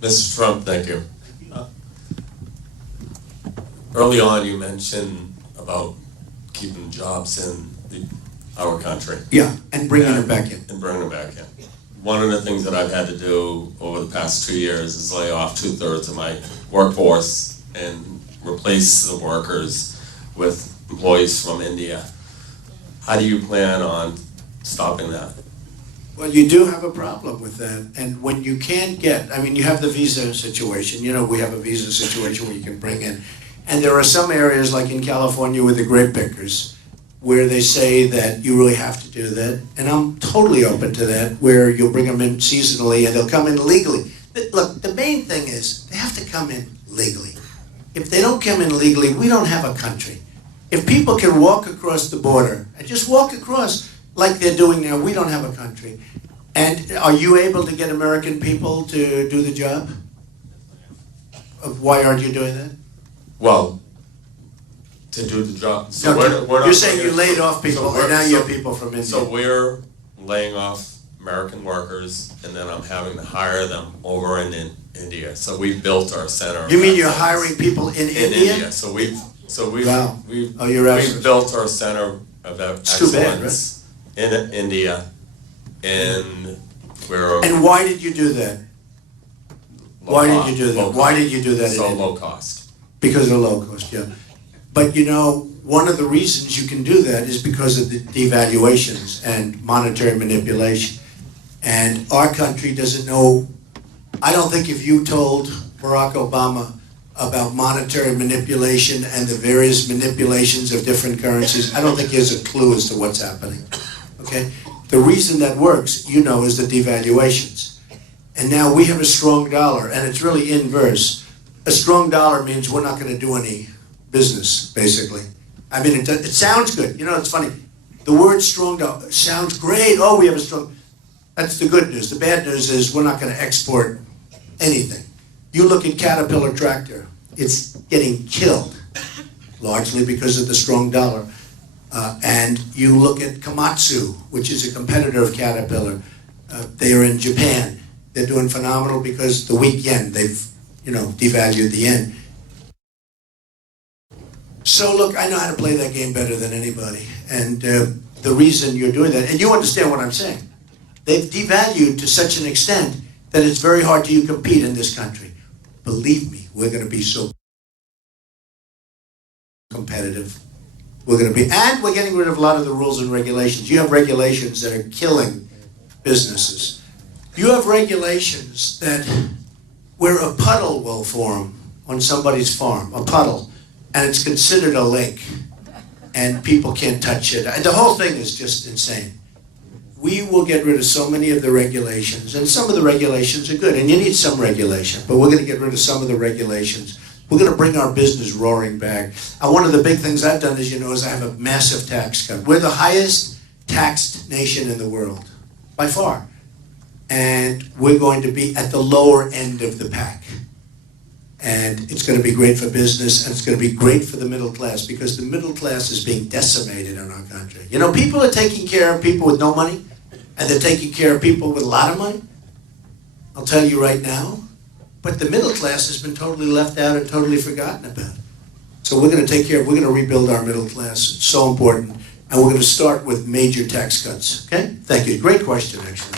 Mr. Trump, thank you. Early on, you mentioned about keeping jobs in our country. Yeah, and bringing them back in. And bringing them back in. One of the things that I've had to do over the past 2 years is lay off 2/3 of my workforce and replace the workers with employees from India. How do you plan on stopping that? Well, you do have a problem with that, and when you can't get, I mean, you have the visa situation, you know, we have a visa situation where you can bring in, and there are some areas like in California with the grape pickers, where they say that you really have to do that, and I'm totally open to that, where you'll bring them in seasonally and they'll come in legally. But look, the main thing is, they have to come in legally. If they don't come in legally, we don't have a country. If people can walk across the border, and just walk across like they're doing now, we don't have a country. And are you able to get American people to do the job? Why aren't you doing that? Well, to do the job. So No, we're you're saying you laid off people, so and now you have people from India. So we're laying off American workers, and then I'm having to hire them over in India. So we built our center. You mean you're hiring people in India? So we've Wow. we've Oh, you're absolutely- built our center of It's too bad, excellence in India, and we're And why did you do that? Why did you do that? Why did you do that? So in low cost. Because of low cost, yeah. But you know, one of the reasons you can do that is because of the devaluations and monetary manipulation. And our country doesn't know, I don't think if you told Barack Obama about monetary manipulation and the various manipulations of different currencies, I don't think he has a clue as to what's happening, okay? The reason that works, you know, is the devaluations. And now we have a strong dollar, and it's really inverse. A strong dollar means we're not going to do any business, basically. I mean, it sounds good. You know, it's funny. The word strong dollar sounds great. Oh, we have a strong... That's the good news. The bad news is we're not going to export anything. You look at Caterpillar tractor. It's getting killed, largely because of the strong dollar. And you look at Komatsu, which is a competitor of Caterpillar. They are in Japan. They're doing phenomenal because the weak yen, they've, you know, devalued the yen. So look, I know how to play that game better than anybody. And the reason you're doing that, and you understand what I'm saying, they've devalued to such an extent that it's very hard to compete in this country. Believe me, we're going to be so competitive. We're going to be, and we're getting rid of a lot of the rules and regulations. You have regulations that are killing businesses. You have regulations that where a puddle will form on somebody's farm, a puddle, and it's considered a lake, and people can't touch it. And the whole thing is just insane. We will get rid of so many of the regulations, and some of the regulations are good, and you need some regulation, but we're going to get rid of some of the regulations. We're going to bring our business roaring back. And one of the big things I've done, as you know, is I have a massive tax cut. We're the highest taxed nation in the world, by far. And we're going to be at the lower end of the pack. And it's going to be great for business, and it's going to be great for the middle class, because the middle class is being decimated in our country. You know, people are taking care of people with no money, and they're taking care of people with a lot of money. I'll tell you right now. But the middle class has been totally left out and totally forgotten about. So we're going to take care of, we're going to rebuild our middle class. It's so important. And we're going to start with major tax cuts. Okay? Thank you. Great question, actually.